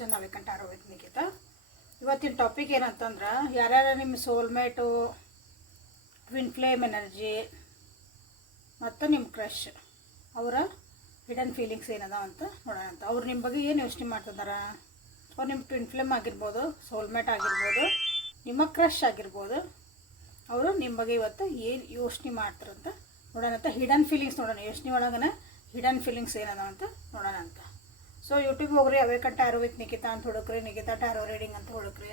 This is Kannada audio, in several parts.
ಚಂದ ಆಗ್ಬೇಕಂತ ಆರೋಗ್ಯ ನಿಖಿತ. ಇವತ್ತಿನ ಟಾಪಿಕ್ ಏನಂತಂದ್ರೆ, ಯಾರ್ಯಾರು ನಿಮ್ಮ ಸೋಲ್ಮೇಟು, ಟ್ವಿನ್ ಫ್ಲೇಮ್ ಎನರ್ಜಿ ಮತ್ತು ನಿಮ್ಮ ಕ್ರಶ್ ಅವರ ಹಿಡನ್ ಫೀಲಿಂಗ್ಸ್ ಏನದ ಅಂತ ನೋಡೋಣ ಅಂತ. ಅವ್ರು ನಿಮ್ಮ ಬಗ್ಗೆ ಏನು ಯೋಚನೆ ಮಾಡ್ತಿದಾರ? ಅವ್ರು ನಿಮ್ಮ ಟ್ವಿನ್ ಫ್ಲೇಮ್ ಆಗಿರ್ಬೋದು, ಸೋಲ್ಮೇಟ್ ಆಗಿರ್ಬೋದು, ನಿಮ್ಮ ಕ್ರಶ್ ಆಗಿರ್ಬೋದು, ಅವರು ನಿಮ್ಮ ಬಗ್ಗೆ ಇವತ್ತು ಏನು ಯೋಚನೆ ಮಾಡ್ತಾರಂತ ನೋಡೋಣ ಅಂತ. ಹಿಡನ್ ಫೀಲಿಂಗ್ಸ್ ನೋಡೋಣ, ಯೋಚನೆ ಒಳಗನ ಹಿಡನ್ ಫೀಲಿಂಗ್ಸ್ ಏನದ ಅಂತ ನೋಡೋಣ ಅಂತ. ಸೊ ಯೂಟ್ಯೂಬ್ ಹೋಗ್ರಿ, ಅವೇಕನ್ ಟ್ಯಾರೋ ವಿತ್ ನಿಖಿತಾ ಅಂತ ಹುಡುಕ್ರಿ, ನಿಖಿತಾ ಟ್ಯಾರೋ ರೀಡಿಂಗ್ ಅಂತ ಹುಡುಕ್ರಿ,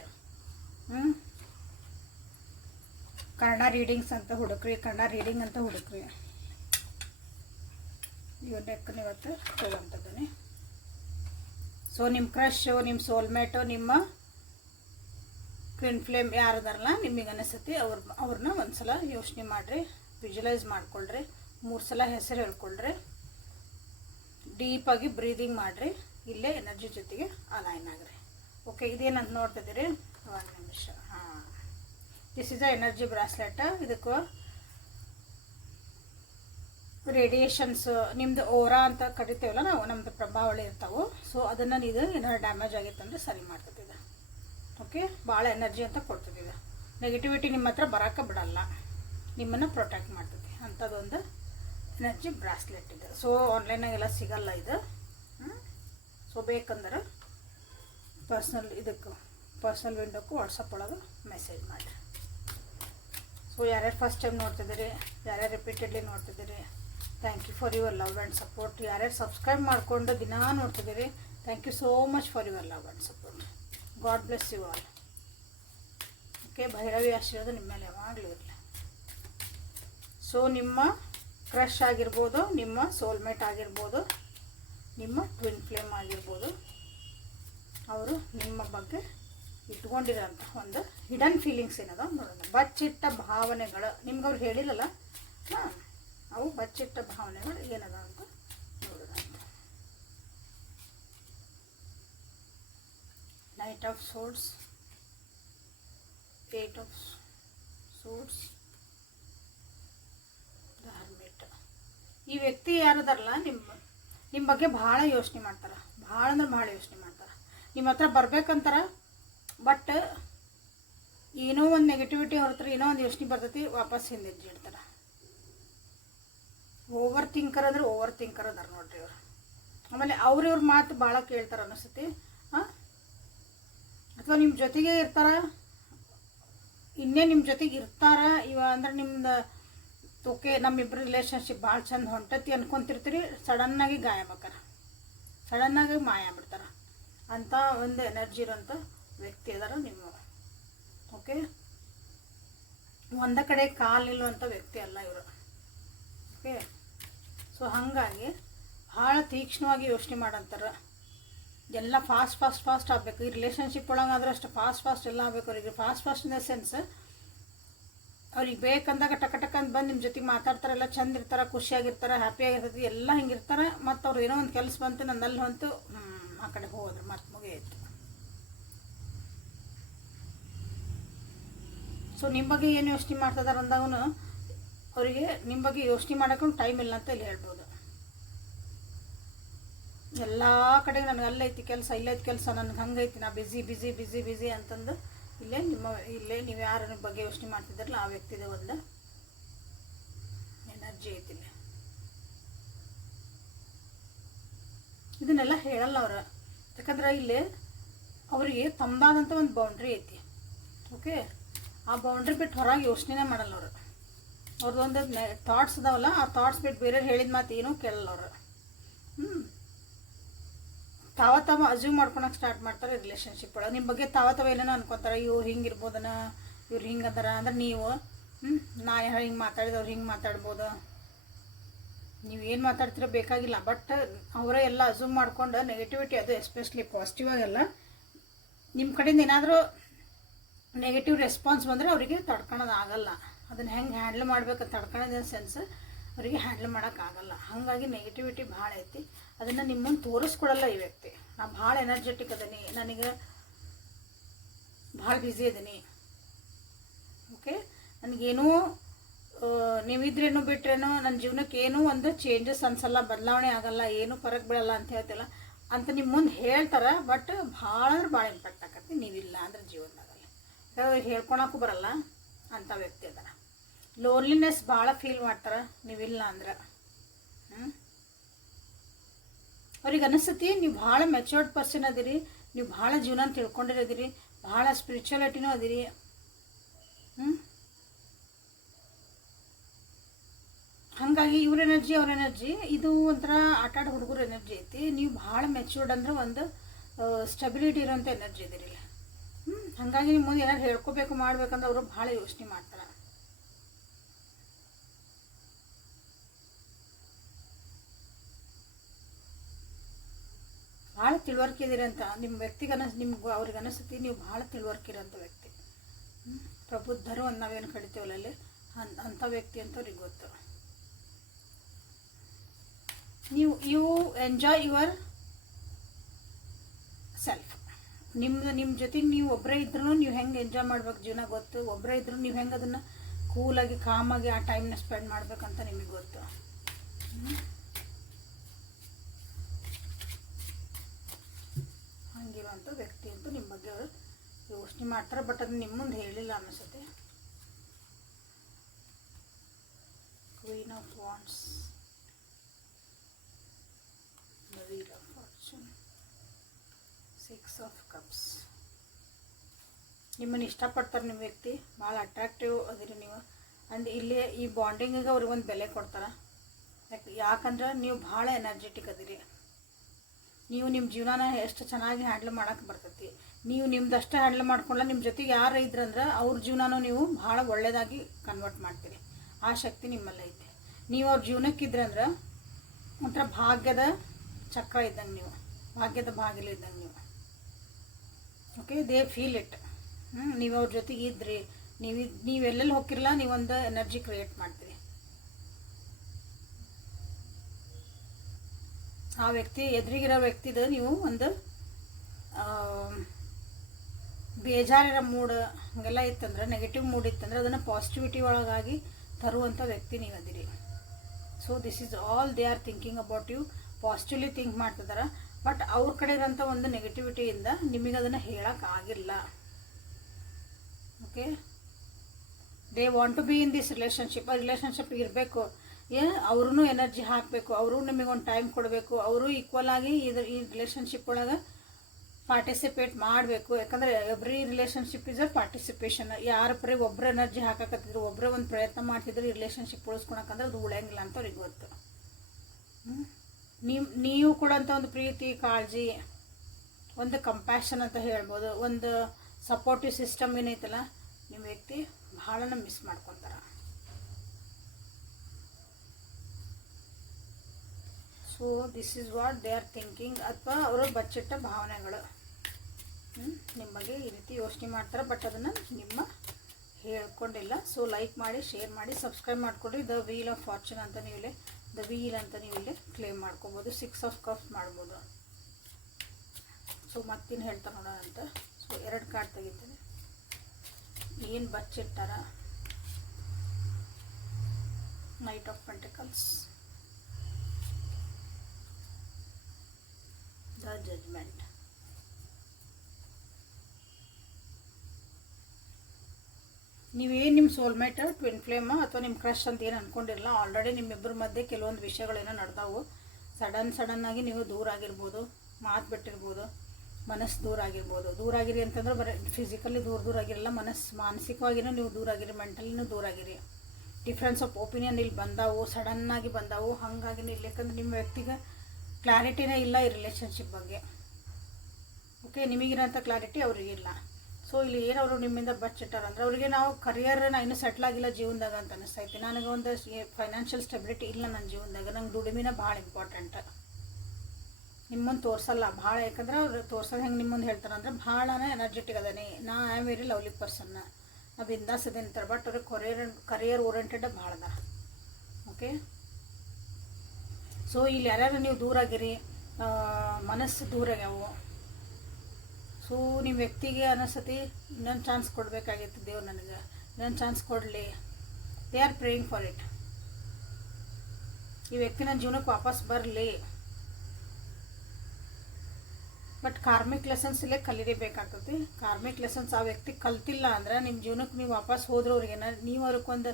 ಕನ್ನಡ ರೀಡಿಂಗ್ಸ್ ಅಂತ ಹುಡುಕ್ರಿ, ಕನ್ನಡ ರೀಡಿಂಗ್ ಅಂತ ಹುಡುಕ್ರಿ. ಇವನ್ನೆಕ್ಕನ ಇವತ್ತು ತಗೊಂತದ್ದೀನಿ. ಸೊ ನಿಮ್ಮ ಕ್ರಶು, ನಿಮ್ಮ ಸೋಲ್ಮೇಟು, ನಿಮ್ಮ ಟ್ವಿನ್ ಫ್ಲೇಮ್ ಯಾರದಾರಲ್ಲ ನಿಮಗೆ ಅನಿಸುತ್ತೆ ಅವ್ರನ್ನ ಒಂದು ಸಲ ಯೋಚನೆ ಮಾಡಿರಿ, ವಿಜುವಲೈಸ್ ಮಾಡ್ಕೊಳ್ರಿ, 3 ಸಲ ಹೆಸರು ಹೇಳ್ಕೊಳ್ರಿ, ಡೀಪಾಗಿ ಬ್ರೀದಿಂಗ್ ಮಾಡಿರಿ, ಇಲ್ಲೇ ಎನರ್ಜಿ ಜೊತೆಗೆ ಅಲೈನ್ ಆಗ್ರಿ. ಓಕೆ, ಇದೇನಂತ ನೋಡ್ತಿದ್ದೀರಿ? 1 ನಿಮಿಷ. ಹಾಂ, this is a energy bracelet. ಇದಕ್ಕೂ ರೇಡಿಯೇಷನ್ಸ್ ನಿಮ್ಮದು ಓರಾ ಅಂತ ಕರಿತೇವಲ್ಲ ನಾವು, ನಮ್ಮದು ಪ್ರಭಾವಳಿ ಇರ್ತಾವೆ. ಸೊ ಅದನ್ನು ಇದು ಏನಾದ್ರು ಡ್ಯಾಮೇಜ್ ಆಗಿತ್ತಂದ್ರೆ ಸರಿ ಮಾಡ್ತದೆ. ಓಕೆ, ಭಾಳ ಎನರ್ಜಿ ಅಂತ ಕೊಡ್ತಿದ್ದೀವಿ. ನೆಗೆಟಿವಿಟಿ ನಿಮ್ಮ ಹತ್ರ ಬರೋಕ್ಕೆ ಬಿಡಲ್ಲ, ನಿಮ್ಮನ್ನು ಪ್ರೊಟೆಕ್ಟ್ ಮಾಡ್ತದೆ ಅಂಥದ್ದೊಂದು ಎನರ್ಜಿ ಬ್ರಾಸ್ಲೆಟ್ ಇದೆ. ಸೊ ಆನ್ಲೈನಾಗೆಲ್ಲ ಸಿಗಲ್ಲ ಇದು. ಸೊ ಬೇಕಂದ್ರೆ ಪರ್ಸ್ನಲ್ ವಿಂಡೋಕ್ಕೂ ವಾಟ್ಸಪ್ ಒಳಗೆ ಮೆಸೇಜ್ ಮಾಡಿ. ಸೊ ಯಾರ್ಯಾರು ಫಸ್ಟ್ ಟೈಮ್ ನೋಡ್ತಿದ್ದೀರಿ, ಯಾರ್ಯಾರು ರಿಪೀಟೆಡ್ಲಿ ನೋಡ್ತಿದ್ದೀರಿ, thank you for your love and support. ಯಾರ್ಯಾರು ಸಬ್ಸ್ಕ್ರೈಬ್ ಮಾಡಿಕೊಂಡು ದಿನಾ ನೋಡ್ತಿದ್ದೀರಿ, thank you so much for your love and support. God bless you all. Okay, Bhairavi ಆಶೀರ್ವಾದ ನಿಮ್ಮ ಮೇಲೆ ಯಾವಾಗಲೂ ಇರಲಿ. ಸೊ ನಿಮ್ಮ ಕ್ರಶ್ ಆಗಿರ್ಬೋದು, ನಿಮ್ಮ ಸೋಲ್ಮೇಟ್ ಆಗಿರ್ಬೋದು, ನಿಮ್ಮ ಟ್ವಿನ್ ಫ್ಲೇಮ್ ಆಗಿರ್ಬೋದು, ಅವರು ನಿಮ್ಮ ಬಗ್ಗೆ ಇಟ್ಕೊಂಡಿರೋಂಥ ಒಂದು ಹಿಡನ್ ಫೀಲಿಂಗ್ಸ್ ಏನದ ನೋಡೋಣ. ಬಚ್ಚಿಟ್ಟ ಭಾವನೆಗಳು ನಿಮ್ಗೆ ಅವ್ರು ಹೇಳಿಲ್ಲಲ್ಲ, ಹಾಂ, ಅವು ಬಚ್ಚಿಟ್ಟ ಭಾವನೆಗಳು ಏನದ ಅಂತ ನೋಡೋಣ ಅಂತ. Knight of Swords, 8 of Swords, the Hermit. ಈ ವ್ಯಕ್ತಿ ಯಾರದಾರಲ್ಲ ನಿಮ್ಮ ಬಗ್ಗೆ ಭಾಳ ಯೋಚನೆ ಮಾಡ್ತಾರೆ, ಭಾಳ ಅಂದ್ರೆ ಭಾಳ ಯೋಚನೆ ಮಾಡ್ತಾರೆ. ನಿಮ್ಮ ಹತ್ರ ಬರ್ಬೇಕಂತಾರ, ಬಟ್ ಏನೋ ಒಂದು ನೆಗೆಟಿವಿಟಿ ಹೊರತಾರೆ, ಏನೋ ಒಂದು ಯೋಚನೆ ಬರ್ತೈತಿ, ವಾಪಸ್ ಹಿಂದಿಡ್ತಾರೆ. ಓವರ್ ಥಿಂಕರ್ ಅಂದ್ರೆ ಓವರ್ ಥಿಂಕರ್ ಅದಾರ ನೋಡ್ರಿ ಇವ್ರು. ಆಮೇಲೆ ಅವ್ರ ಮಾತು ಭಾಳ ಕೇಳ್ತಾರೆ ಅನಿಸ್ತೈತಿ. ಹಾಂ, ಅಥವಾ ನಿಮ್ಮ ಜೊತೆಗೆ ಇರ್ತಾರ, ಇನ್ನೇ ನಿಮ್ಮ ಜೊತೆಗೆ ಇರ್ತಾರ ಅಂದ್ರೆ ನಿಮ್ದು ಓಕೆ, ನಮ್ಮಿಬ್ಬರು ರಿಲೇಷನ್ಶಿಪ್ ಭಾಳ ಚಂದ ಹೊಂಟತಿ ಅನ್ಕೊಂತಿರ್ತೀರಿ, ಸಡನ್ನಾಗಿ ಗಾಯಬಾಕಾರ, ಸಡನ್ನಾಗಿ ಮಾಯ ಬಿಡ್ತಾರೆ ಅಂಥ ಒಂದು ಎನರ್ಜಿ ಇರೋಂಥ ವ್ಯಕ್ತಿ ಅದಾರ ನಿಮ್ಮ. ಓಕೆ, ಒಂದ ಕಡೆ ಕಾಲಿಲ್ಲುವಂಥ ವ್ಯಕ್ತಿ ಅಲ್ಲ ಇವರು. ಓಕೆ, ಸೊ ಹಾಗಾಗಿ ಭಾಳ ತೀಕ್ಷ್ಣವಾಗಿ ಯೋಚನೆ ಮಾಡಂತಾರೆ. ಎಲ್ಲ ಫಾಸ್ಟ್ ಆಗಬೇಕು. ಈ ರಿಲೇಷನ್ಶಿಪ್ ಒಳಗಾದ್ರೆ ಅಷ್ಟು ಫಾಸ್ಟ್ ಎಲ್ಲ ಆಗಬೇಕು. ಅವರಿಗೆ ಫಾಸ್ಟ್ ಇನ್ ದ ಸೆನ್ಸ್, ಅವ್ರಿಗೆ ಬೇಕಂದಾಗ ಟಕ ಅಂತ ಬಂದು ನಿಮ್ಮ ಜೊತೆಗೆ ಮಾತಾಡ್ತಾರೆ, ಎಲ್ಲ ಚಂದ ಇರ್ತಾರೆ, ಖುಷಿಯಾಗಿರ್ತಾರೆ, ಹ್ಯಾಪಿಯಾಗಿರ್ತದೆ, ಎಲ್ಲ ಹಿಂಗಿರ್ತಾರೆ. ಮತ್ತು ಅವ್ರು ಏನೋ ಒಂದು ಕೆಲಸ ಬಂತು, ನನ್ನಲ್ಲಿ ಹೊಂತು ಆ ಕಡೆ ಹೋದ್ರು, ಮತ್ತೆ ಮುಗಿಯಿತು. ಸೊ ನಿಮ್ಮ ಬಗ್ಗೆ ಏನು ಯೋಚನೆ ಮಾಡ್ತಿದಾರೆ ಅಂದಾಗೂ ಅವರಿಗೆ ನಿಮ್ಮ ಬಗ್ಗೆ ಯೋಚನೆ ಮಾಡೋಕ್ಕೂ ಟೈಮ್ ಇಲ್ಲ ಅಂತ ಇಲ್ಲಿ ಹೇಳ್ಬೋದು. ಎಲ್ಲ ಕಡೆಗೆ ನನಗೆ ಅಲ್ಲೈತಿ ಕೆಲಸ, ಇಲ್ಲೈತಿ ಕೆಲಸ, ನನಗೆ ಹಂಗೈತಿ, ನಾ ಬಿಸಿ ಅಂತಂದು ಇಲ್ಲೇ ನೀವು ಯಾರ ಬಗ್ಗೆ ಯೋಚನೆ ಮಾಡ್ತಿದ್ದಾರಲ್ಲ ಆ ವ್ಯಕ್ತಿದ ಒಂದು ಎನರ್ಜಿ ಐತಿ. ಇದನ್ನೆಲ್ಲ ಹೇಳಲ್ಲ ಅವ್ರು, ಯಾಕಂದ್ರೆ ಇಲ್ಲಿ ಅವರಿಗೆ ತಮ್ಮದಾದಂಥ ಒಂದು ಬೌಂಡ್ರಿ ಐತಿ. ಓಕೆ, ಆ ಬೌಂಡ್ರಿ ಬಿಟ್ಟು ಹೊರಗೆ ಯೋಚನೆ ಮಾಡಲ್ಲ ಅವರು. ಅವ್ರದ್ದೊಂದು ಥಾಟ್ಸ್ ಅದಾವಲ್ಲ, ಆ ಥಾಟ್ಸ್ ಬಿಟ್ಟು ಬೇರೆಯವ್ರು ಹೇಳಿದ ಮಾತು ಏನೂ ಕೇಳಲ್ಲ ಅವರು. ತಾವ ಅಸ್ಯೂಮ್ ಮಾಡ್ಕೊಳಕ್ಕೆ ಸ್ಟಾರ್ಟ್ ಮಾಡ್ತಾರೆ ರಿಲೇಷನ್ಶಿಪ್ ಒಳಗೆ. ನಿಮ್ಮ ಬಗ್ಗೆ ತಾವ ಏನೇನೋ ಅನ್ಕೊತಾರೆ, ಇವ್ರು ಹಿಂಗಿರ್ಬೋದನ, ಇವ್ರು ಹಿಂಗೆ ಅದಾರ ಅಂದ್ರೆ ನೀವು ನಾ ಹಿಂಗೆ ಮಾತಾಡಿದವ್ರು ಹಿಂಗೆ ಮಾತಾಡ್ಬೋದು, ನೀವು ಏನು ಮಾತಾಡ್ತಿರೋ ಬೇಕಾಗಿಲ್ಲ. ಬಟ್ ಅವರೇ ಎಲ್ಲ ಅಸ್ಯೂಮ್ ಮಾಡ್ಕೊಂಡು ನೆಗೆಟಿವಿಟಿ, ಅದು ಎಸ್ಪೆಷಲಿ ಪಾಸಿಟಿವ್ ಆಗೆಲ್ಲ ನಿಮ್ಮ ಕಡೆಯಿಂದ ಏನಾದರೂ ನೆಗೆಟಿವ್ ರೆಸ್ಪಾನ್ಸ್ ಬಂದರೆ ಅವರಿಗೆ ತಡ್ಕೊಳೋದು ಆಗಲ್ಲ. ಅದನ್ನು ಹೆಂಗೆ ಹ್ಯಾಂಡ್ಲ್ ಮಾಡ್ಬೇಕಂತ ತಡ್ಕೊಳೋದಿನ ಸೆನ್ಸ್ ಅವರಿಗೆ ಹ್ಯಾಂಡ್ಲ್ ಮಾಡೋಕ್ಕಾಗಲ್ಲ. ಹಾಗಾಗಿ ನೆಗೆಟಿವಿಟಿ ಭಾಳ ಐತಿ, ಅದನ್ನು ನಿಮ್ಮನ್ನು ತೋರಿಸ್ಕೊಡಲ್ಲ ಈ ವ್ಯಕ್ತಿ. ನಾ ಭಾಳ ಎನರ್ಜೆಟಿಕ್ ಅದೀನಿ, ನನಗೆ ಭಾಳ ಬ್ಯುಸಿ ಅದೀನಿ, ಓಕೆ, ನನಗೇನೂ ನೀವಿದ್ರೇನು ಬಿಟ್ರೇನೋ ನನ್ನ ಜೀವನಕ್ಕೆ ಏನೂ ಒಂದು ಚೇಂಜಸ್ ಅನ್ಸಲ್ಲ, ಬದಲಾವಣೆ ಆಗಲ್ಲ, ಏನೂ ಫರಕ್ ಬೀಳಲ್ಲ ಅಂತ ಹೇಳ್ತಿಲ್ಲ. ಅಂತ ನಿಮ್ಮ ಮುಂದೆ ಹೇಳ್ತಾರೆ. ಬಟ್ ಭಾಳ ಅಂದ್ರೆ ಭಾಳ ಇಂಪ್ಯಾಕ್ಟ್ ಆಕತಿ ನೀವಿಲ್ಲ ಅಂದ್ರೆ ಜೀವನದಾಗಲ್ಲ. ಯಾಕಂದ್ರೆ ಹೇಳ್ಕೊಳಕ್ಕೂ ಬರಲ್ಲ ಅಂಥ ವ್ಯಕ್ತಿ ಅದಾರ. ಲೋನ್ಲಿನೆಸ್ ಭಾಳ ಫೀಲ್ ಮಾಡ್ತಾರೆ ನೀವಿಲ್ಲ ಅಂದ್ರೆ. ಅವ್ರಿಗೆ ಅನಿಸ್ತತಿ ನೀವು ಭಾಳ ಮೆಚ್ಯೂರ್ಡ್ ಪರ್ಸನ್ ಅದಿರಿ, ನೀವು ಭಾಳ ಜೀವನ ತಿಳ್ಕೊಂಡಿರೋದಿರಿ, ಭಾಳ ಸ್ಪಿರಿಚುಯಾಲಿಟಿನೂ ಅದಿರಿ. ಹಾಗಾಗಿ ಇವ್ರ ಎನರ್ಜಿ ಅವ್ರ ಎನರ್ಜಿ ಇದು ಒಂಥರ ಆಟಾಡ ಹುಡುಗರ ಎನರ್ಜಿ ಐತಿ. ನೀವು ಭಾಳ ಮೆಚ್ಯೂರ್ಡ್ ಅಂದ್ರೆ ಒಂದು ಸ್ಟೆಬಿಲಿಟಿ ಇರೋಂಥ ಎನರ್ಜಿ ಇದಿರಿ. ಹಾಗಾಗಿ ನಿಮ್ಮ ಮುಂದೆ ಏನಾದ್ರು ಹೇಳ್ಕೋಬೇಕು ಮಾಡ್ಬೇಕಂದ್ರೆ ಅವರು ಭಾಳ ಯೋಚನೆ ಮಾಡ್ತಾರೆ. ಭಾಳ ತಿಳುವಳಿಕೆ ಇದ್ದೀರಿ ಅಂತ ನಿಮ್ಮ ವ್ಯಕ್ತಿಗೆ ನಿಮ್ಗೆ ಅವ್ರಿಗೆ ಅನಿಸ್ತತಿ ನೀವು ಭಾಳ ತಿಳುವಳಿಕೆ ಇರೋಂಥ ವ್ಯಕ್ತಿ. ಪ್ರಬುದ್ಧರು ಅಂತ ನಾವೇನು ಕಡಿತೇವಲ್ಲ ಅಲ್ಲಿ ಅಂಥ ವ್ಯಕ್ತಿ ಅಂತ ಅವ್ರಿಗೆ ಗೊತ್ತು. You enjoy yourself. ನಿಮ್ಮ ಜೊತೆಗೆ ನೀವು ಒಬ್ಬರೇ ಇದ್ರೂ ನೀವು ಹೆಂಗೆ ಎಂಜಾಯ್ ಮಾಡ್ಬೇಕು ಜೀವನ ಗೊತ್ತು. ಒಬ್ಬರೇ ಇದ್ರೂ ನೀವು ಹೆಂಗೆ ಅದನ್ನು ಕೂಲಾಗಿ ಕಾಮಾಗಿ ಆ ಟೈಮ್ನ ಸ್ಪೆಂಡ್ ಮಾಡ್ಬೇಕಂತ ನಿಮಗೆ ಗೊತ್ತು. ಹಂಗಿರುವಂಥ ವ್ಯಕ್ತಿ ಅಂತೂ ನಿಮ್ಮ ಬಗ್ಗೆ ಅವರು ಯೋಚನೆ ಮಾಡ್ತಾರೆ. ಬಟ್ ಅದು ನಿಮ್ಮ ಮುಂದೆ ಹೇಳಿಲ್ಲ ಅನಿಸುತ್ತೆ. Queen of wands, the wheel of fortune, 6 of cups. ನಿಮ್ಮನ್ನು ಇಷ್ಟಪಡ್ತಾರೆ ನಿಮ್ಮ ವ್ಯಕ್ತಿ, ಭಾಳ ಅಟ್ರಾಕ್ಟಿವ್ ಅದಿರಿ ನೀವು. ಆ್ಯಂಡ್ ಇಲ್ಲೇ ಈ ಬಾಂಡಿಂಗಿಗೆ ಅವ್ರಿಗೆ ಒಂದು ಬೆಲೆ ಕೊಡ್ತಾರೆ. ಯಾಕಂದ್ರೆ ನೀವು ಭಾಳ ಎನರ್ಜೆಟಿಕ್ ಅದಿರಿ. ನೀವು ನಿಮ್ಮ ಜೀವನನ ಎಷ್ಟು ಚೆನ್ನಾಗಿ ಹ್ಯಾಂಡ್ಲ್ ಮಾಡೋಕೆ ಬರ್ತೈತಿ. ನೀವು ನಿಮ್ದಷ್ಟೇ ಹ್ಯಾಂಡ್ಲ್ ಮಾಡ್ಕೊಳ್ಳ, ನಿಮ್ಮ ಜೊತೆಗೆ ಯಾರು ಇದ್ರಂದ್ರೆ ಅವ್ರ ಜೀವನನೂ ನೀವು ಭಾಳ ಒಳ್ಳೆಯದಾಗಿ ಕನ್ವರ್ಟ್ ಮಾಡ್ತೀರಿ. ಆ ಶಕ್ತಿ ನಿಮ್ಮಲ್ಲಿ ಐತೆ. ನೀವು ಅವ್ರ ಜೀವನಕ್ಕಿದ್ರಂದ್ರೆ ಒಂಥರ ಭಾಗ್ಯದ ಚಕ್ರ ಇದ್ದಂಗೆ, ನೀವು ಭಾಗ್ಯದ ಬಾಗಿಲು ಇದ್ದಂಗೆ ನೀವು. Okay, they feel it. ನೀವು ಅವ್ರ ಜೊತೆಗೆ ಇದ್ರಿ, ನೀವೆಲ್ಲೆಲ್ಲಿ ಹೋಗಿರಲ್ಲ, ನೀವೊಂದು ಎನರ್ಜಿ ಕ್ರಿಯೇಟ್ ಮಾಡ್ತೀರಿ. ಆ ವ್ಯಕ್ತಿ ಎದುರಿಗಿರೋ ವ್ಯಕ್ತಿದು ನೀವು ಒಂದು ಬೇಜಾರಿರೋ ಮೂಡ್ ಹಾಗೆಲ್ಲ ಇತ್ತಂದ್ರೆ, ನೆಗೆಟಿವ್ ಮೂಡ್ ಇತ್ತಂದ್ರೆ ಅದನ್ನು ಪಾಸಿಟಿವಿಟಿ ಒಳಗಾಗಿ ತರುವಂಥ ವ್ಯಕ್ತಿ ನೀವು ಅದಿರಿ. So this is all they are thinking about you. Positively think ಮಾಡ್ತಿದ್ದಾರೆ. ಬಟ್ ಅವ್ರ ಕಡೆ ಇರೋಂಥ ಒಂದು ನೆಗೆಟಿವಿಟಿಯಿಂದ ನಿಮಗೆ ಅದನ್ನು ಹೇಳೋಕ್ಕಾಗಿಲ್ಲ. Okay, they want to be in this relationship. ಆ ರಿಲೇಷನ್ಶಿಪ್ ಇರಬೇಕು, ಅವ್ರೂ ಎನರ್ಜಿ ಹಾಕಬೇಕು, ಅವರು ನಿಮಗೊಂದು ಟೈಮ್ ಕೊಡಬೇಕು, ಅವರು ಈಕ್ವಲ್ ಆಗಿ ಈ ರಿಲೇಷನ್ಶಿಪ್ ಒಳಗೆ ಪಾರ್ಟಿಸಿಪೇಟ್ ಮಾಡಬೇಕು. ಯಾಕಂದರೆ every relationship is a participation. ಯಾರ ಪರಿ ಒಬ್ಬರು ಎನರ್ಜಿ ಹಾಕಕತ್ತಿದ್ರು, ಒಬ್ಬರೇ ಒಂದು ಪ್ರಯತ್ನ ಮಾಡ್ತಿದ್ರು ಈ ರಿಲೇಷನ್ಶಿಪ್ ಉಳಿಸ್ಕೊಳಕಂದ್ರೆ ಅದು ಉಳಿಯಂಗಿಲ್ಲ ಅಂತ ಅವ್ರಿಗೆ ಗೊತ್ತು. ನೀವು ಕೊಡೋಂಥ ಒಂದು ಪ್ರೀತಿ, ಕಾಳಜಿ, ಒಂದು ಕಂಪ್ಯಾಷನ್ ಅಂತ ಹೇಳ್ಬೋದು, ಒಂದು ಸಪೋರ್ಟಿವ್ ಸಿಸ್ಟಮ್ ಏನೈತಲ್ಲ, ನಿಮ್ಮ ವ್ಯಕ್ತಿ ಭಾಳನ ಮಿಸ್ ಮಾಡ್ಕೊತಾರೆ. So this is what they are thinking. ಅಥವಾ ಅವರು ಬಚ್ಚಿಟ್ಟ ಭಾವನೆಗಳು ನಿಮ್ಮ ಬಗ್ಗೆ ಈ ರೀತಿ ಯೋಚನೆ ಮಾಡ್ತಾರೆ. ಬಟ್ ಅದನ್ನು ನಿಮ್ಮ ಹೇಳ್ಕೊಂಡಿಲ್ಲ. ಸೊ ಲೈಕ್ ಮಾಡಿ, ಶೇರ್ ಮಾಡಿ, ಸಬ್ಸ್ಕ್ರೈಬ್ ಮಾಡಿಕೊಡ್ರಿ. ದ ವೀಲ್ ಆಫ್ ಫಾರ್ಚೂನ್ ಅಂತ ನೀವು ಇಲ್ಲಿ, ದ ವೀಲ್ ಅಂತ ನೀವು ಇಲ್ಲಿ ಕ್ಲೇಮ್ ಮಾಡ್ಕೋಬೋದು. 6 ಆಫ್ ಕಪ್ಸ್ ಮಾಡ್ಬೋದು. ಸೊ ಮತ್ತೇನು ಹೇಳ್ತಾ ನೋಡೋಣ ಅಂತ. ಸೊ 2 ಕಾರ್ಡ್ ತೆಗಿತೀನಿ. ಏನು ಬಚ್ಚಿಟ್ಟಾರ? Knight of pentacles, the judgement. ನೀವೇನು ನಿಮ್ಮ ಸೋಲ್ಮೇಟ್, ಟ್ವಿನ್ ಫ್ಲೇಮ್ ಅಥವಾ ನಿಮ್ಮ ಕ್ರಶ್ ಅಂತ ಏನು ಅಂದ್ಕೊಂಡಿರಲ್ಲ, ಆಲ್ರೆಡಿ ನಿಮ್ಮಿಬ್ಬರ ಮಧ್ಯೆ ಕೆಲವೊಂದು ವಿಷಯಗಳೇನೋ ನಡೆದಾವು. ಸಡನ್ನಾಗಿ ನೀವು ದೂರ ಆಗಿರ್ಬೋದು, ಮಾತು ಬಿಟ್ಟಿರ್ಬೋದು, ಮನಸ್ಸು ದೂರ ಆಗಿರ್ಬೋದು. ದೂರ ಆಗಿರಿ ಅಂತಂದ್ರೆ ಬರೀ ಫಿಸಿಕಲಿ ದೂರ ಆಗಿರಲ್ಲ, ಮಾನಸಿಕವಾಗಿನೂ ನೀವು ದೂರ ಆಗಿರಿ, ಮೆಂಟಲಿನೂ ದೂರ ಆಗಿರಿ. ಡಿಫ್ರೆನ್ಸ್ ಆಫ್ ಒಪಿನಿಯನ್ ಇಲ್ಲಿ ಬಂದಾವು, ಸಡನ್ನಾಗಿ ಬಂದಾವು. ಹಾಗಾಗಿ ಇಲ್ಲಿ ಯಾಕಂದ್ರೆ ನಿಮ್ಮ ವ್ಯಕ್ತಿಗೆ ಕ್ಲಾರಿಟಿನೇ ಇಲ್ಲ ಈ ರಿಲೇಷನ್ಶಿಪ್ ಬಗ್ಗೆ. ಓಕೆ, ನಿಮಗಿರೋಂಥ ಕ್ಲಾರಿಟಿ ಅವರಿಗಿಲ್ಲ. ಸೊ ಇಲ್ಲಿ ಏನವರು ನಿಮ್ಮಿಂದ ಬಚ್ಚಿಟ್ಟಾರಂದ್ರೆ, ಅವರಿಗೆ ನಾವು ಕರಿಯರ್ನ ಇನ್ನೂ ಸೆಟ್ಲ್ ಆಗಿಲ್ಲ ಜೀವನದಾಗ ಅಂತ ಅನಿಸ್ತೈತಿ. ನನಗೆ ಒಂದು ಫೈನಾನ್ಷಿಯಲ್ ಸ್ಟೆಬಿಲಿಟಿ ಇಲ್ಲ ನನ್ನ ಜೀವನದಾಗ, ನಂಗೆ ದುಡಿಮೆನ ಭಾಳ ಇಂಪಾರ್ಟೆಂಟ್. ನಿಮ್ಮನ್ನು ತೋರಿಸಲ್ಲ ಭಾಳ, ಯಾಕಂದ್ರೆ ಅವ್ರು ತೋರ್ಸೋದು ಹೆಂಗೆ ನಿಮ್ಮೊಂದು ಹೇಳ್ತಾರೆ ಭಾಳನೇ ಎನರ್ಜೆಟಿಕ್ ಅದಾನೆ, ನಾ I am very lovely person, ನಾ ಬಿಂದಾಸ್ ಅದೇನಂತಾರೆ. ಬಟ್ ಅವ್ರಿಗೆ ಕರಿಯರ್ ಓರಿಯೆಂಟೆಡ್ ಭಾಳ ಅದ. ಓಕೆ, ಸೊ ಇಲ್ಲಿ ಯಾರ್ಯಾರು ನೀವು ದೂರ ಆಗಿರಿ, ಮನಸ್ಸು ದೂರ ಆಗ್ಯಾವು. ಸೊ ನಿಮ್ಮ ವ್ಯಕ್ತಿಗೆ ಅನಿಸ್ತತಿ ಇನ್ನೊಂದು ಚಾನ್ಸ್ ಕೊಡಬೇಕಾಗಿತ್ತು ದೇವ್ರು, ನನಗೆ ಇನ್ನೊಂದು ಚಾನ್ಸ್ ಕೊಡಲಿ. They are praying for it. ಈ ವ್ಯಕ್ತಿ ನನ್ನ ಜೀವನಕ್ಕೆ ವಾಪಸ್ ಬರಲಿ. ಬಟ್ ಕಾರ್ಮಿಕ್ ಲೆಸನ್ಸ್ ಇಲ್ಲೇ ಕಲಿಬೇಕಾಗ್ತದೆ. ಕಾರ್ಮಿಕ್ ಲೆಸನ್ಸ್ ಆ ವ್ಯಕ್ತಿ ಕಲ್ತಿಲ್ಲ ಅಂದ್ರೆ ನಿಮ್ಮ ಜೀವನಕ್ಕೆ ನೀವು ವಾಪಸ್ ಹೋದ್ರೆ ಅವ್ರಿಗೆ ನೀವು ಅವ್ರಿಗೊಂದು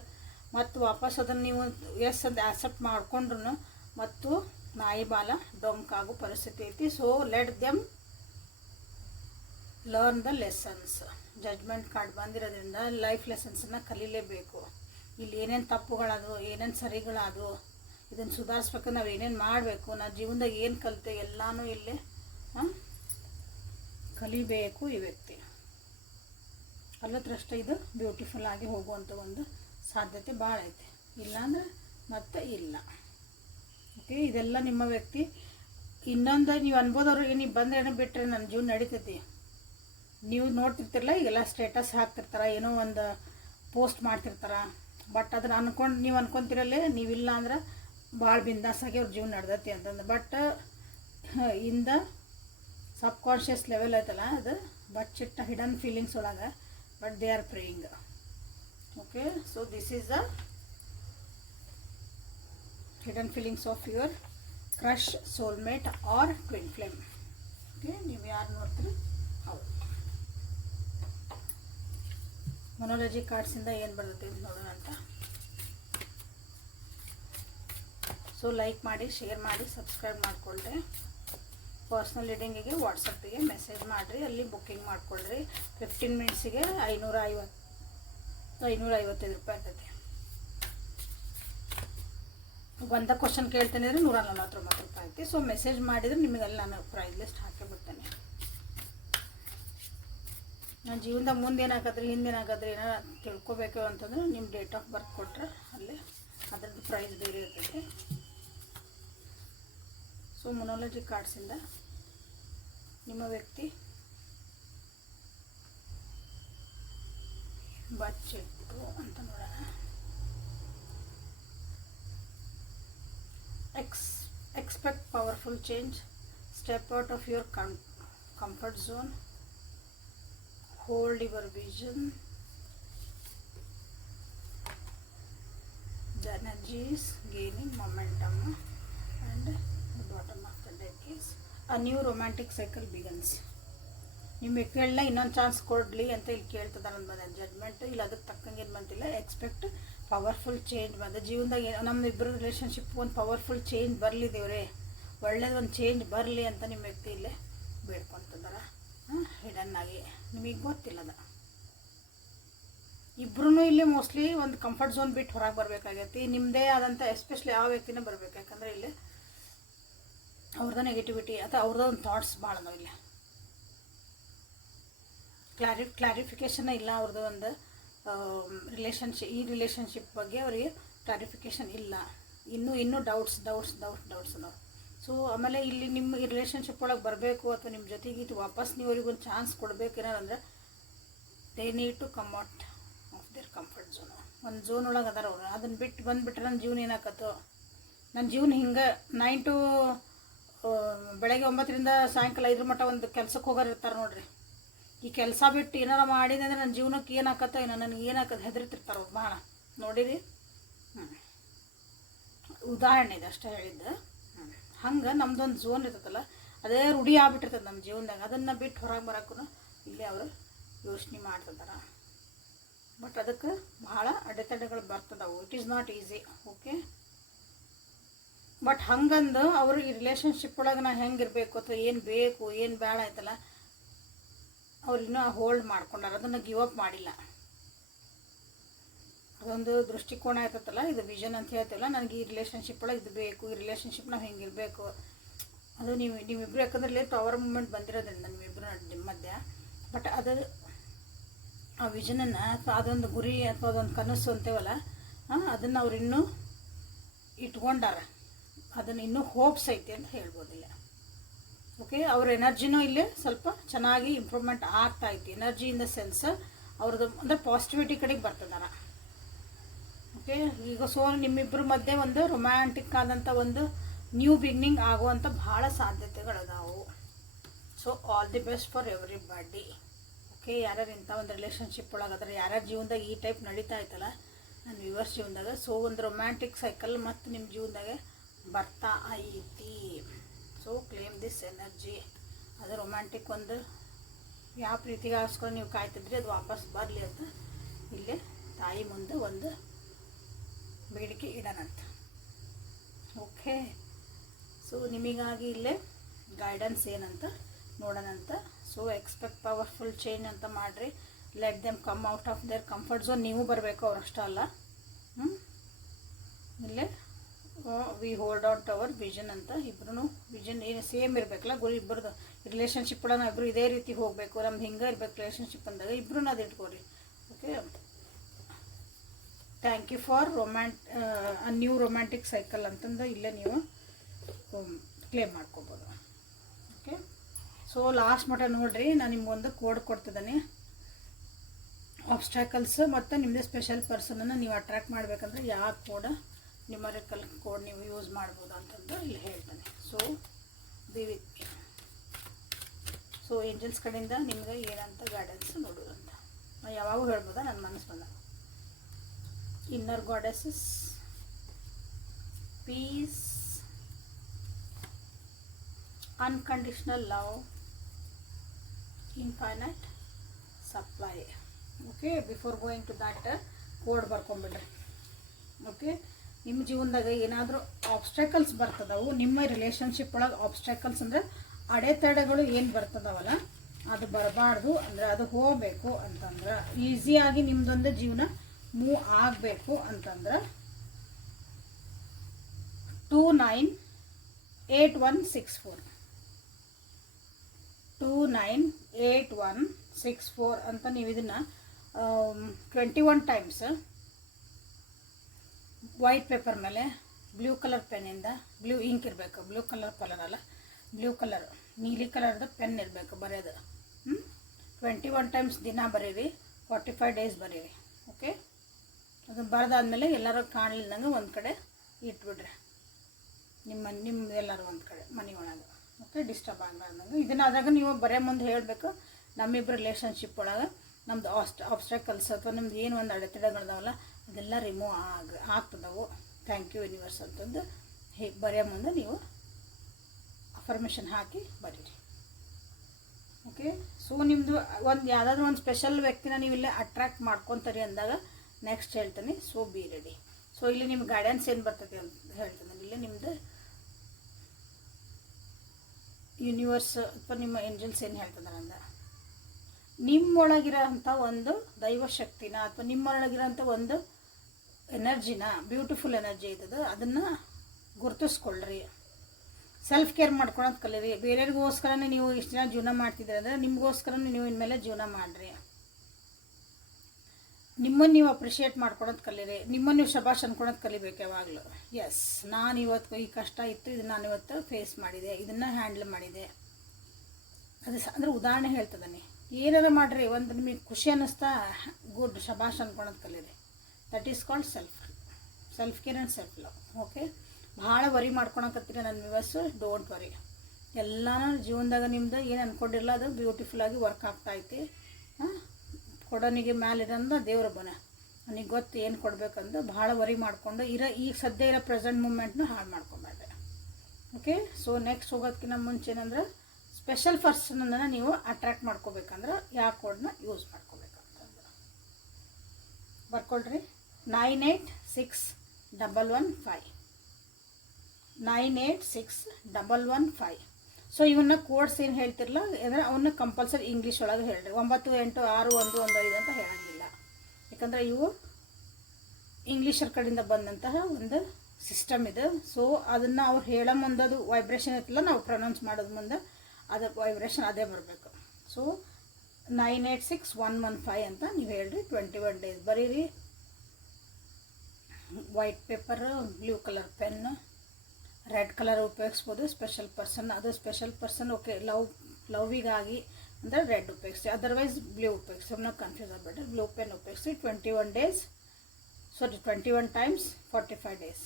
ಮತ್ತು ವಾಪಸ್ ಅದನ್ನು ನೀವು ಎಸ್ ಅಂತ ಆಕ್ಸೆಪ್ಟ್ ಮಾಡ್ಕೊಂಡ್ರು ಮತ್ತು ನಾಯಿ ಬಾಲ ಡೊಂಕಾಗೋ ಪರಿಸ್ಥಿತಿ ಐತಿ. So let them learn the lessons. Judgement card ಬಂದಿರೋದ್ರಿಂದ ಲೈಫ್ ಲೆಸನ್ಸನ್ನು ಕಲೀಲೇಬೇಕು. ಇಲ್ಲಿ ಏನೇನು ತಪ್ಪುಗಳಾದವು, ಏನೇನು ಸರಿಗಳಾದವು, ಇದನ್ನು ಸುಧಾರಿಸ್ಬೇಕು, ನಾವು ಏನೇನು ಮಾಡಬೇಕು, ನಾವು ಜೀವನದಾಗ ಏನು ಕಲಿತೆ ಎಲ್ಲನೂ ಇಲ್ಲೇ ಕಲಿಬೇಕು ಈ ವ್ಯಕ್ತಿ. ಅಲ್ಲತ್ರಷ್ಟೇ ಇದು ಬ್ಯೂಟಿಫುಲ್ ಆಗಿ ಹೋಗುವಂಥ ಒಂದು ಸಾಧ್ಯತೆ ಭಾಳ ಐತೆ. ಇಲ್ಲಾಂದ್ರೆ ಮತ್ತೆ ಇಲ್ಲ. ಓಕೆ, ಇದೆಲ್ಲ ನಿಮ್ಮ ವ್ಯಕ್ತಿ. ಇನ್ನೊಂದು ನೀವು ಅನ್ಬೋದವ್ರಿಗೆ ನೀವು ಬಂದ್ರೆ ಏನೋ ಬಿಟ್ಟರೆ ನನ್ನ ಜೀವನ ನಡೀತೈತಿ. ನೀವು ನೋಡ್ತಿರ್ತಿರಲ್ಲ, ಈಗೆಲ್ಲ ಸ್ಟೇಟಸ್ ಹಾಕ್ತಿರ್ತಾರೆ, ಏನೋ ಒಂದು ಪೋಸ್ಟ್ ಮಾಡ್ತಿರ್ತಾರೆ. ಬಟ್ ಅದನ್ನು ನೀವು ಅನ್ಕೊತಿರಲ್ಲೇ ನೀವಿಲ್ಲ ಅಂದ್ರೆ ಭಾಳ ಬಿಂದಾಸಾಗಿ ಅವ್ರ ಜೀವನ ನಡೆದೈತಿ ಅಂತಂದು. But in the subconscious level ಐತಲ್ಲ, ಅದು ಬಚ್ಚಿಟ್ಟ ಹಿಡನ್ ಫೀಲಿಂಗ್ಸ್ ಒಳಗೆ, but they are praying. Okay, so this is the hidden feelings of your crush, soulmate or twin flame. Okay, ನೀವು ಯಾರು ನೋಡ್ತೀರಿ ಹೌದು. ಮೊನೋಲಜಿ ಕಾರ್ಡ್ಸಿಂದ ಏನು ಬರ್ತೈತೆ ಅಂತ ನೋಡೋಣ ಅಂತ. ಸೊ ಲೈಕ್ ಮಾಡಿ, ಶೇರ್ ಮಾಡಿ, ಸಬ್ಸ್ಕ್ರೈಬ್ ಮಾಡಿಕೊಳ್ಳ್ರಿ. ಪರ್ಸ್ನಲ್ ರೀಡಿಂಗಿಗೆ ವಾಟ್ಸಪ್ಪಿಗೆ ಮೆಸೇಜ್ ಮಾಡಿರಿ, ಅಲ್ಲಿ ಬುಕ್ಕಿಂಗ್ ಮಾಡಿಕೊಳ್ಳ್ರಿ. 15 ಮಿನಿಟ್ಸಿಗೆ 555 ರೂಪಾಯಿ ಇರ್ತೈತಿ. ಒಂದೇ ಕ್ವಶನ್ ಕೇಳ್ತೇನೆ ಅಂದರೆ 149 ರೂಪಾಯಿ ಐತಿ. ಸೊ ಮೆಸೇಜ್ ಮಾಡಿದರೆ ನಿಮಗೆಲ್ಲ ನಾನು ಪ್ರೈಸ್ ಲಿಸ್ಟ್ ಹಾಕಿಬಿಡ್ತೇನೆ. ನನ್ನ ಜೀವನದಾಗ ಮುಂದೆ ಏನಾಗದ್ರಿ, ಹಿಂದೇನಾಗದ್ರಿ, ಏನಾರ ತಿಳ್ಕೊಬೇಕು ಅಂತಂದ್ರೆ ನಿಮ್ಮ ಡೇಟ್ ಆಫ್ ಬರ್ತ್ ಕೊಟ್ಟರೆ ಅಲ್ಲಿ ಅದರದ್ದು ಪ್ರೈಸ್ ಬೇರೆ ಇರ್ತೈತಿ. ಸೊ ಮೊನೋಲಜಿ ಕಾರ್ಡ್ಸಿಂದ ನಿಮ್ಮ ವ್ಯಕ್ತಿ ಬಚ್ಚಿಟ್ಟು ಅಂತ ನೋಡೋಣ. Expect powerful change, step out of your comfort zone, hold your vision, the energies gaining momentum, and the bottom of the deck is a new romantic cycle begins. ನಿಮ್ಮ ವ್ಯಕ್ತಿಗಳನ್ನ ಇನ್ನೊಂದು ಚಾನ್ಸ್ ಕೊಡಲಿ ಅಂತ ಇಲ್ಲಿ ಕೇಳ್ತದ ನನ್ನ ಬಂದ ಜಡ್ಮೆಂಟ್. ಇಲ್ಲ ಅದಕ್ಕೆ ತಕ್ಕಂಗೆ ಏನು ಬಂತಿಲ್ಲ. ಎಕ್ಸ್ಪೆಕ್ಟ್ ಪವರ್ಫುಲ್ ಚೇಂಜ್ ಬಂದ ಜೀವನದಾಗ. ನಮ್ಮ ಇಬ್ಬರು ರಿಲೇಷನ್ಶಿಪ್ ಒಂದು ಪವರ್ಫುಲ್ ಚೇಂಜ್ ಬರಲಿ ದೇವ್ರೆ, ಒಳ್ಳೇದು ಒಂದು ಚೇಂಜ್ ಬರಲಿ ಅಂತ ನಿಮ್ಮ ವ್ಯಕ್ತಿ ಇಲ್ಲೇ ಬೇಡ್ಕೊತಿದಾರ ಹಿಡನ್ ಆಗಿ. ನಿಮಗೆ ಗೊತ್ತಿಲ್ಲದ ಇಬ್ಬರೂ ಇಲ್ಲಿ ಮೋಸ್ಟ್ಲಿ ಒಂದು ಕಂಫರ್ಟ್ ಝೋನ್ ಬಿಟ್ಟು ಹೊರಗೆ ಬರಬೇಕಾಗೈತಿ. ನಿಮ್ಮದೇ ಆದಂಥ ಎಸ್ಪೆಷಲಿ ಆ ವ್ಯಕ್ತಿನೇ ಬರಬೇಕು. ಯಾಕಂದರೆ ಇಲ್ಲಿ ಅವ್ರದ್ದು ನೆಗೆಟಿವಿಟಿ ಅಥವಾ ಅವ್ರದ್ದು ಒಂದು ಥಾಟ್ಸ್ ಭಾಳ ಅದಾವ. ಇಲ್ಲಿ ಕ್ಲಾರಿಫಿಕೇಷನ್ ಇಲ್ಲ. ಅವ್ರದ್ದು ಒಂದು ಈ ರಿಲೇಷನ್ಶಿಪ್ ಬಗ್ಗೆ ಅವರಿಗೆ ಕ್ಲಾರಿಫಿಕೇಷನ್ ಇಲ್ಲ. ಇನ್ನೂ ಡೌಟ್ಸ್ ಅದಾವ. ಸೊ ಆಮೇಲೆ ಇಲ್ಲಿ ನಿಮ್ಮ ರಿಲೇಷನ್ಶಿಪ್ ಒಳಗೆ ಬರಬೇಕು ಅಥವಾ ನಿಮ್ಮ ಜೊತೆಗೆ ಇದು ವಾಪಸ್ ನೀವು ಅವ್ರಿಗೊಂದು ಚಾನ್ಸ್ ಕೊಡಬೇಕು ಏನಾರಂದ್ರೆ they need to come out of their comfort zone. ಒಂದು ಝೋನ್ ಒಳಗೆ ಅದಾರ ಅವರು. ಅದನ್ನು ಬಿಟ್ಟು ಬಂದುಬಿಟ್ರೆ ನನ್ನ ಜೀವನ ಏನಾಕತ್ತೋ, ನನ್ನ ಜೀವನ ಹಿಂಗೆ 9 to ಬೆಳಗ್ಗೆ 9ರಿಂದ ಸಾಯಂಕಾಲ 5 ಮಟ್ಟ ಒಂದು ಕೆಲ್ಸಕ್ಕೆ ಹೋಗೋರು ಇರ್ತಾರೆ ನೋಡ್ರಿ. ಈ ಕೆಲಸ ಬಿಟ್ಟು ಏನಾರ ಮಾಡಿದೆ ಅಂದರೆ ನನ್ನ ಜೀವನಕ್ಕೆ ಏನಾಕತ್ತೋ ಏನೋ, ನನಗೆ ಏನಾಕತ್ತೆ ಹೆದರ್ತಿರ್ತಾರೆ ಅವ್ರು ಭಾಳ. ನೋಡಿರಿ, ಉದಾಹರಣೆ ಇದೆ ಅಷ್ಟೇ ಹೇಳಿದ್ದು. ಹಂಗೆ ನಮ್ದೊಂದು ಝೋನ್ ಇರ್ತದಲ್ಲ, ಅದೇ ರೂಢಿ ಆಗ್ಬಿಟ್ಟಿರ್ತದೆ ನಮ್ಮ ಜೀವನದಾಗ. ಅದನ್ನು ಬಿಟ್ಟು ಹೊರಗೆ ಬರೋಕ್ಕೂ ಇಲ್ಲಿ ಅವರು ಯೋಚನೆ ಮಾಡ್ತಿದ್ದಾರೆ. ಬಟ್ ಅದಕ್ಕೆ ಭಾಳ ಅಡೆತಡೆಗಳು ಬರ್ತದವು. It is not easy. Okay, but ಹಂಗಂದು ಅವರು ಈ ರಿಲೇಷನ್ಶಿಪ್ ಒಳಗೆ ನಾ ಹೆಂಗಿರಬೇಕು ಅಥವಾ ಏನು ಬೇಕು ಏನು ಬೇಡ ಆಯ್ತಲ್ಲ, ಅವ್ರು ಇನ್ನೂ ಹೋಲ್ಡ್ ಮಾಡ್ಕೊಂಡಾರ. ಅದನ್ನು ಗಿವ್ ಅಪ್ ಮಾಡಿಲ್ಲ. ಅದೊಂದು ದೃಷ್ಟಿಕೋನ ಆಯ್ತಲ್ಲ, ಇದು ವಿಷನ್ ಅಂತ ಹೇಳ್ತೀವಲ್ಲ, ನನಗೆ ಈ ರಿಲೇಷನ್ಶಿಪ್ ಒಳಗೆ ಇದು ಬೇಕು, ಈ ರಿಲೇಷನ್ಶಿಪ್ ನಾವು ಹೆಂಗಿರಬೇಕು ಅದು ನೀವಿಬ್ಬರು. ಯಾಕಂದ್ರೆ ಟವರ್ ಮೂಮೆಂಟ್ ಬಂದಿರೋದ್ರಿಂದ ನಿಮ್ಮಿಬ್ಬರು ನಿಮ್ಮ ಮಧ್ಯೆ. ಬಟ್ ಅದು ಆ ವಿಷನನ್ನು ಅಥವಾ ಅದೊಂದು ಗುರಿ ಅಥವಾ ಅದೊಂದು ಕನಸು ಅಂತೇವಲ್ಲ, ಅದನ್ನು ಅವ್ರು ಇನ್ನೂ ಇಟ್ಕೊಂಡಾರ. ಅದನ್ನು ಇನ್ನೂ ಹೋಪ್ಸ್ ಐತಿ ಅಂತ ಹೇಳ್ಬೋದಿಲ್ಲ. ಓಕೆ, ಅವ್ರ ಎನರ್ಜಿನೂ ಇಲ್ಲಿ ಸ್ವಲ್ಪ ಚೆನ್ನಾಗಿ ಇಂಪ್ರೂವ್ಮೆಂಟ್ ಆಗ್ತಾ ಐತಿ. ಎನರ್ಜಿ ಇನ್ ದ ಸೆನ್ಸ್ ಅವ್ರದ್ದು ಅಂದರೆ ಪಾಸಿಟಿವಿಟಿ ಕಡೆಗೆ ಬರ್ತದಾರ. ಓಕೆ, ಈಗ ಸೊ ನಿಮ್ಮಿಬ್ಬರ ಮಧ್ಯೆ ಒಂದು ರೊಮ್ಯಾಂಟಿಕ್ ಆದಂಥ ಒಂದು ನ್ಯೂ ಬಿಗಿನಿಂಗ್ ಆಗುವಂಥ ಭಾಳ ಸಾಧ್ಯತೆಗಳದಾವು. So all the best for everybody. Okay, ಯಾರ್ಯಾರು ಇಂಥ ಒಂದು ರಿಲೇಷನ್ಶಿಪ್ ಒಳಗಾದ್ರೆ, ಯಾರ್ಯಾರ ಜೀವನದಾಗ ಈ ಟೈಪ್ ನಡೀತಾ ಐತಲ್ಲ ನನ್ನ ವ್ಯೂವರ್ಸ್ ಜೀವನದಾಗ, ಸೊ ಒಂದು ರೊಮ್ಯಾಂಟಿಕ್ ಸೈಕಲ್ ಮತ್ತು ನಿಮ್ಮ ಜೀವನದಾಗ ಬರ್ತಾ ಐತಿ. ಸೊ ಕ್ಲೇಮ್ ದಿಸ್ ಎನರ್ಜಿ ಅದು ರೊಮ್ಯಾಂಟಿಕ್ ಒಂದು ಯಾವ ಪ್ರೀತಿಗೆ ಆರಿಸ್ಕೊಂಡು ನೀವು ಕಾಯ್ತಿದ್ರಿ ಅದು ವಾಪಸ್ ಬರಲಿ ಅಂತ ಇಲ್ಲೇ ತಾಯಿ ಮುಂದೆ ಒಂದು ಬೇಡಿಕೆ ಇಡೋಣಂತ. ಓಕೆ, ಸೊ ನಿಮಗಾಗಿ ಇಲ್ಲೇ ಗೈಡೆನ್ಸ್ ಏನಂತ ನೋಡೋಣಂತ. ಸೊ ಎಕ್ಸ್ಪೆಕ್ಟ್ ಪವರ್ಫುಲ್ ಚೇಂಜ್ ಅಂತ ಮಾಡಿರಿ. Let them come out of their comfort zone. ನೀವು ಬರಬೇಕು, ಅವ್ರಷ್ಟೇ ಅಲ್ಲ. ಇಲ್ಲೇ we hold out our vision ಅಂತ. ಇಬ್ಬರೂ ವಿಷನ್ ಏನು ಸೇಮ್ ಇರಬೇಕಲ್ಲ, ಗುರು ಇಬ್ಬರದು ರಿಲೇಷನ್ಶಿಪ್ ಒಳಗೆ ಇಬ್ಬರು ಇದೇ ರೀತಿ ಹೋಗಬೇಕು, ನಮ್ದು ಹಿಂಗೆ ಇರ್ಬೇಕು ರಿಲೇಷನ್ಶಿಪ್ ಅಂದಾಗ ಇಬ್ಬರೂ ಅದು ಇಟ್ಕೋರಿ. Okay, thank you for new romantic cycle ಅಂತಂದು ಇಲ್ಲೇ ನೀವು ಕ್ಲೇಮ್ ಮಾಡ್ಕೋಬೋದು. ಓಕೆ, ಸೊ ಲಾಸ್ಟ್ ಮಟ್ಟ ನೋಡಿರಿ, ನಾನು ನಿಮ್ಗೊಂದು ಕೋಡ್ ಕೊಡ್ತಿದ್ದೀನಿ. ಆಬ್ಸ್ಟ್ಯಾಕಲ್ಸ್ ಮತ್ತು ನಿಮ್ಮದೇ ಸ್ಪೆಷಲ್ ಪರ್ಸನನ್ನು ನೀವು ಅಟ್ರ್ಯಾಕ್ಟ್ ಮಾಡಬೇಕಂದ್ರೆ ಯಾವ ಕೋಡ ನ್ಯೂಮರಿಕಲ್ ಕೋಡ್ ನೀವು ಯೂಸ್ ಮಾಡ್ಬೋದು ಅಂತಂದು ಇಲ್ಲಿ ಹೇಳ್ತಾನೆ. So be with me. So angels ಕಡೆಯಿಂದ ನಿಮ್ಗೆ ಏನಂತ ಗೈಡೆನ್ಸ್ ನೋಡೋದಂತ ನಾನು ಯಾವಾಗೂ ಹೇಳ್ಬೋದಾ, ನನ್ನ ಮನಸ್ಸು ಬಂದ. Inner goddesses, peace, unconditional love, infinite supply. Okay, before going to that code ಬರ್ಕೊಂಬಿಡ್ರಿ. ಓಕೆ, ನಿಮ್ಮ ಜೀವನದಾಗ ಏನಾದರೂ ಆಬ್ಸ್ಟ್ಯಾಕಲ್ಸ್ ಬರ್ತದವು, ನಿಮ್ಮ ರಿಲೇಷನ್ಶಿಪ್ ಒಳಗೆ ಆಬ್ಸ್ಟ್ಯಾಕಲ್ಸ್ ಅಂದರೆ ಅಡೆತಡೆಗಳು ಏನು ಬರ್ತದವಲ್ಲ ಅದು ಬರಬಾರ್ದು, ಅಂದರೆ ಅದು ಹೋಗಬೇಕು ಅಂತಂದ್ರೆ, ಈಸಿಯಾಗಿ ನಿಮ್ಮದೊಂದು ಜೀವನ ಮೂವ್ ಆಗಬೇಕು ಅಂತಂದ್ರೆ 298164 298164 ಅಂತ ನೀವು ಇದನ್ನು 21 ಟೈಮ್ಸ್ ವೈಟ್ ಪೇಪರ್ ಮೇಲೆ ಬ್ಲೂ ಕಲರ್ ಪೆನ್ನಿಂದ, ಬ್ಲೂ ಇಂಕ್ ಇರಬೇಕು, ಬ್ಲೂ ಕಲರ್ ಅಲ್ಲ, ಬ್ಲೂ ಕಲರ್ ನೀಲಿ ಕಲರ್ದು ಪೆನ್ ಇರಬೇಕು ಬರೆಯೋದು. 21 ಟೈಮ್ಸ್ ದಿನ ಬರೀರಿ, 45 ಡೇಸ್ ಬರೀರಿ. ಓಕೆ, ಅದನ್ನು ಬರೆದಾದ್ಮೇಲೆ ಎಲ್ಲರೂ ಕಾಣಲಿಲ್ಲದಂಗೆ ಒಂದು ಕಡೆ ಇಟ್ಬಿಡ್ರಿ, ನಿಮ್ಮ ಎಲ್ಲರೂ ಒಂದು ಕಡೆ ಮನೆ ಒಳಗೆ. ಓಕೆ, ಡಿಸ್ಟರ್ಬ್ ಆಗಲಾರ್ದಂಗೆ. ಇದನ್ನು ಆದಾಗ ನೀವು ಬರೋ ಮುಂದೆ ಹೇಳಬೇಕು, ನಮ್ಮಿಬ್ಬರು ರಿಲೇಷನ್ಶಿಪ್ ಒಳಗೆ ನಮ್ಮದು ಆಬ್ಸ್ಟ್ಯಾಕಲ್ಸ್ ಅಥವಾ ನಿಮ್ದು ಏನು ಒಂದು ಅಡೆತಡೆಗಳಿದಾವಲ್ಲ ಅದೆಲ್ಲ ರಿಮೂವ್ ಆಗ್ತದವು. ಥ್ಯಾಂಕ್ ಯು ಯೂನಿವರ್ಸ್ ಅಂತಂದು ಬರೆಯೋ ಮುಂದೆ ನೀವು ಅಫರ್ಮೇಷನ್ ಹಾಕಿ ಬರೀರಿ. ಓಕೆ, ಸೊ ನಿಮ್ಮದು ಒಂದು ಯಾವುದಾದ್ರೂ ಒಂದು ಸ್ಪೆಷಲ್ ವ್ಯಕ್ತಿನ ನೀವು ಇಲ್ಲೇ ಅಟ್ರ್ಯಾಕ್ಟ್ ಮಾಡ್ಕೊತೀರಿ ಅಂದಾಗ ನೆಕ್ಸ್ಟ್ ಹೇಳ್ತೀನಿ. So be ready. ಸೊ ಇಲ್ಲಿ ನಿಮ್ಗೆ ಗೈಡೆನ್ಸ್ ಏನು ಬರ್ತದೆ ಅಂತ ಹೇಳ್ತೀನಿ. ಇಲ್ಲಿ ನಿಮ್ಮದು ಯೂನಿವರ್ಸ್ ಅಥವಾ ನಿಮ್ಮ ಏಂಜಲ್ಸ್ ಏನು ಹೇಳ್ತಿದ್ದಾರೆ ಅಂದ್ರೆ, ನಿಮ್ಮೊಳಗಿರೋಂಥ ಒಂದು ದೈವಶಕ್ತಿನ ಅಥವಾ ನಿಮ್ಮೊಳಗಿರೋಂಥ ಒಂದು ಎನರ್ಜಿನ, ಬ್ಯೂಟಿಫುಲ್ ಎನರ್ಜಿ ಇರ್ತದೆ, ಅದನ್ನು ಗುರುತಿಸ್ಕೊಳ್ರಿ. ಸೆಲ್ಫ್ ಕೇರ್ ಮಾಡ್ಕೊಳೋದು ಕಲೀರಿ. ಬೇರೆಯವ್ರಿಗೋಸ್ಕರನೇ ನೀವು ಇಷ್ಟು ದಿನ ಜೀವನ ಮಾಡ್ತಿದ್ದೀರಿ ಅಂದರೆ ನಿಮಗೋಸ್ಕರನೇ ನೀವು ಇನ್ಮೇಲೆ ಜೀವನ ಮಾಡಿರಿ. ನಿಮ್ಮನ್ನು ನೀವು ಅಪ್ರಿಷಿಯೇಟ್ ಮಾಡ್ಕೊಳೋದು ಕಲೀರಿ. ನಿಮ್ಮನ್ನು ನೀವು ಶಬಾಷ್ ಅನ್ಕೊಳೋದು ಕಲಿಬೇಕು ಯಾವಾಗಲೂ. ಎಸ್, ನಾನು ಇವತ್ತು ಈ ಕಷ್ಟ ಇತ್ತು, ಇದನ್ನು ನಾನು ಇವತ್ತು ಫೇಸ್ ಮಾಡಿದೆ, ಇದನ್ನು ಹ್ಯಾಂಡಲ್ ಮಾಡಿದೆ. ಅದು ಅಂದರೆ ಉದಾಹರಣೆ ಹೇಳ್ತದಾನೆ. ಏನಾರು ಮಾಡಿರಿ, ಒಂದು ನಿಮಗೆ ಖುಷಿ ಅನ್ನಿಸ್ತಾ ಗುಡ್ ಶಬಾಷ್ ಅನ್ಕೊಳೋದು ಕಲೀರಿ. That is called self care and self love. Okay, ಭಾಳ ವರಿ ಮಾಡ್ಕೊಳಕತ್ತೀರಿ ನನ್ನ ವ್ಯೂವರ್ಸ್, ಡೋಂಟ್ ವರಿ. ಎಲ್ಲನೂ ಜೀವನದಾಗ ನಿಮ್ದು ಏನು ಅಂದ್ಕೊಂಡಿರಲ್ಲ ಅದು ಬ್ಯೂಟಿಫುಲ್ಲಾಗಿ ವರ್ಕ್ ಆಗ್ತಾಯಿತಿ. ಕೊಡೋನಿಗೆ ಮ್ಯಾಲಿರೋಂದ ದೇವ್ರ ಬನ, ನನಗೆ ಗೊತ್ತು ಏನು ಕೊಡಬೇಕಂದು. ಭಾಳ ವರಿ ಮಾಡಿಕೊಂಡು ಈಗ ಸದ್ಯ ಇರೋ ಪ್ರೆಸೆಂಟ್ ಮೂಮೆಂಟ್ನ ಹಾಳು ಮಾಡ್ಕೊಬೇಡ್ರಿ. ಓಕೆ, ಸೊ ನೆಕ್ಸ್ಟ್ ಹೋಗೋದಕ್ಕಿಂತ ಮುಂಚೆ ಏನಂದ್ರೆ ಸ್ಪೆಷಲ್ ಪರ್ಸನನ್ನು ನೀವು ಅಟ್ರ್ಯಾಕ್ಟ್ ಮಾಡ್ಕೋಬೇಕಂದ್ರೆ ಯಾವ ಕೋಡ್ನ ಯೂಸ್ ಮಾಡ್ಕೋಬೇಕಂತಂದ್ರೆ ಬರ್ಕೊಳ್ರಿ. 986115 986115. ಸೊ ಇವನ್ನ ಕೋಡ್ಸ್ ಏನು ಹೇಳ್ತಿರಲ್ಲ ಅಂದರೆ ಅವನ್ನ ಕಂಪಲ್ಸರಿ ಇಂಗ್ಲೀಷ್ ಒಳಗೆ ಹೇಳ್ರಿ. 986115 ಅಂತ ಹೇಳೋಂಗಿಲ್ಲ, ಯಾಕಂದರೆ ಇವು ಇಂಗ್ಲೀಷರ ಕಡೆಯಿಂದ ಬಂದಂತಹ ಒಂದು ಸಿಸ್ಟಮ್ ಇದೆ. ಸೊ ಅದನ್ನು ಅವ್ರು ಹೇಳೋ ಮುಂದೆ ಅದು ವೈಬ್ರೇಷನ್ ಇರ್ತಲ್ಲ, ನಾವು ಪ್ರೊನೌನ್ಸ್ ಮಾಡೋದು ಮುಂದೆ ಅದು ವೈಬ್ರೇಷನ್ ಅದೇ ಬರಬೇಕು. ಸೊ 986115 ಅಂತ ನೀವು ಹೇಳ್ರಿ. 21 ಡೇಸ್ ಬರೀರಿ. White paper, blue colour pen, red colour ಉಪಯೋಗಿಸ್ಬೋದು. ಸ್ಪೆಷಲ್ ಪರ್ಸನ್, ಅದು ಸ್ಪೆಷಲ್ ಪರ್ಸನ್. ಓಕೆ, ಲವ್ವಿಗಾಗಿ ಅಂದರೆ ರೆಡ್ ಉಪಯೋಗಿಸಿ, ಅದರ್ವೈಸ್ ಬ್ಲೂ ಉಪಯೋಗಿಸಿ. ಸುಮ್ಮನೆ ಕನ್ಫ್ಯೂಸ್ ಆಗಬೇಡ್ರಿ. ಬ್ಲೂ ಪೆನ್ ಉಪಯೋಗಿಸಿ 21 ಡೇಸ್, ಸಾರಿ 21 ಟೈಮ್ಸ್ 45 ಡೇಸ್.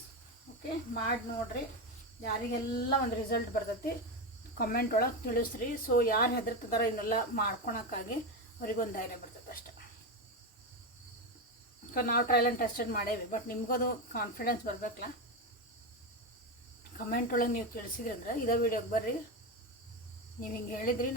ಓಕೆ, ಮಾಡಿ ನೋಡಿರಿ. ಯಾರಿಗೆಲ್ಲ ಒಂದು ರಿಸಲ್ಟ್ ಬರ್ತೈತಿ ಕಮೆಂಟ್ ಒಳಗೆ ತಿಳಿಸ್ರಿ. ಸೊ ಯಾರು ಹೆದರ್ತಿದಾರೋ ಇನ್ನೆಲ್ಲ ಮಾಡ್ಕೊಳಕ್ಕಾಗಿ ಅವ್ರಿಗೊಂದು ಧೈರ್ಯ ಬರ್ತದೆ ಅಷ್ಟೆ. ನಾವು ಟ್ರಯಲ್ ಆ್ಯಂಡ್ ಟೆಸ್ಟೆಡ್ ಮಾಡೇವಿ, ಬಟ್ ನಿಮ್ಗದು ಕಾನ್ಫಿಡೆನ್ಸ್ ಬರಬೇಕಲ್ಲ. ಕಮೆಂಟ್ ಒಳಗೆ ನೀವು ತಿಳಿಸಿದ್ರಿ ಅಂದ್ರೆ ಇದೇ ವಿಡಿಯೋಗೆ ಬರ್ರಿ, ನೀವು ಹಿಂಗೆ ಹೇಳಿದ್ರಿ ನಾವು